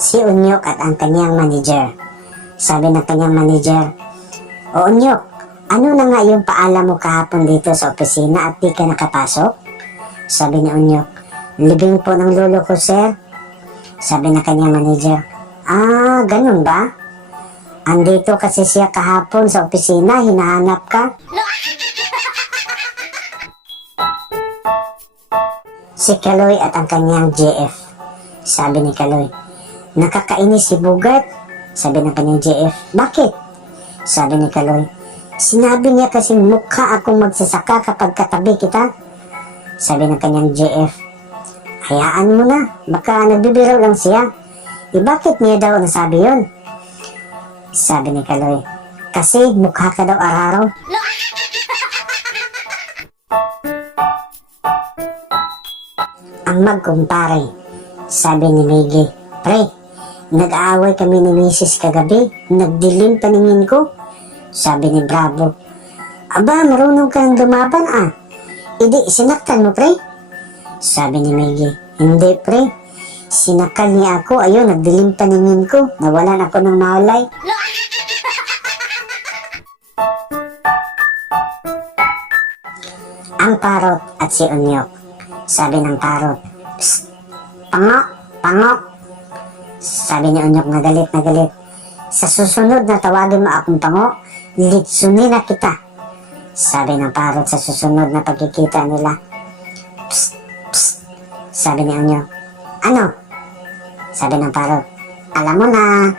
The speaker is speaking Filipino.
si Unyok at ang kanyang manager. Sabi ng kanyang manager, "O Unyok, ano na nga yung paalam mo kahapon dito sa opisina at di ka nakapasok?" Sabi ni Unyok, "Libing po ng lolo ko, sir." Sabi ng kanyang manager, "Ah, ganun ba? Andito kasi siya kahapon sa opisina, hinahanap ka." Si Kaloy at ang kanyang JF. Sabi ni Kaloy, "Nakakainis si Bugart." Sabi ng kanyang JF, "Bakit?" Sabi ni Kaloy, "Sinabi niya kasing mukha akong magsasaka kapag katabi kita." Sabi ng kanyang JF, "Hayaan mo na, baka nagbibiro lang siya. Bakit niya daw nasabi yun?" Sabi ni Kaloy, "Kasi mukha ka daw araro." Ang magkumpare. Sabi ni Miggy, "Pre, nag-aaway kami ni Mrs. kagabi. Nagdilim paningin ko." Sabi ni Bravo, "Aba, marunong kang lumaban ah. Idi, sinaktan mo, pre?" Sabi ni Miggy, "Hindi, pre. Sinakal niya ako. Ayun, nagdilim paningin ko. Nawalan ako ng malay." Ang parot at si Unyok. Sabi ng parot, "Psst, pango, pango." Sabi ni Unyok na galit na galit, "Sa susunod na tawagin mo akong pango, litsunin na kita." Sabi ng parot sa susunod na pagkikita nila. "Psst, psst." Sabi ni Unyok, "Ano?" Sabi ng parot, "Alam mo na."